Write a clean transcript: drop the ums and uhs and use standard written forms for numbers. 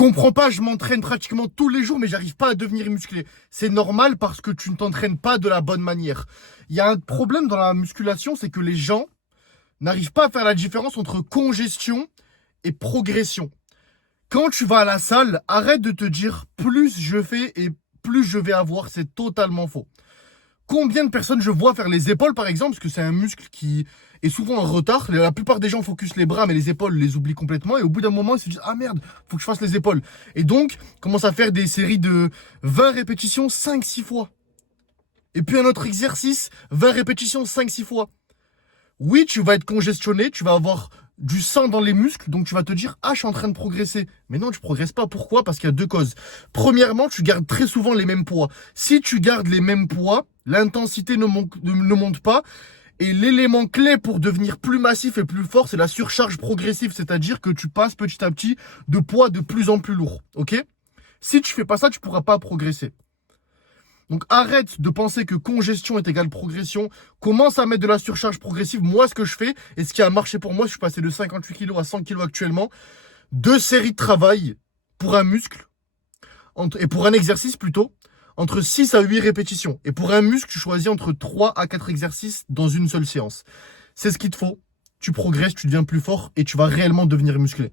comprends pas, je m'entraîne pratiquement tous les jours, mais j'arrive pas à devenir musclé. C'est normal parce que tu ne t'entraînes pas de la bonne manière. Il y a un problème dans la musculation, c'est que les gens n'arrivent pas à faire la différence entre congestion et progression. Quand tu vas à la salle, arrête de te dire plus je fais et plus je vais avoir. C'est totalement faux. Combien de personnes je vois faire les épaules, par exemple, parce que c'est un muscle qui est souvent en retard. La plupart des gens focus les bras, mais les épaules les oublient complètement. Et au bout d'un moment, ils se disent, ah merde, faut que je fasse les épaules. Et donc, commence à faire des séries de 20 répétitions 5-6 fois. Et puis un autre exercice, 20 répétitions 5-6 fois. Oui, tu vas être congestionné, tu vas avoir du sang dans les muscles, donc tu vas te dire, ah, je suis en train de progresser. Mais non, tu progresses pas. Pourquoi? Parce qu'il y a deux causes. Premièrement, tu gardes très souvent les mêmes poids. Si tu gardes les mêmes poids, l'intensité ne monte pas. Et l'élément clé pour devenir plus massif et plus fort, c'est la surcharge progressive. C'est-à-dire que tu passes petit à petit de poids de plus en plus lourd. Ok? Si tu fais pas ça, tu pourras pas progresser. Donc arrête de penser que congestion est égale progression. Commence à mettre de la surcharge progressive. Moi, ce que je fais, et ce qui a marché pour moi, je suis passé de 58 kg à 100 kg actuellement. 2 séries de travail pour un muscle, et pour un exercice plutôt, entre 6 à 8 répétitions. Et pour un muscle, tu choisis entre 3 à 4 exercices dans une seule séance. C'est ce qu'il te faut. Tu progresses, tu deviens plus fort et tu vas réellement devenir musclé.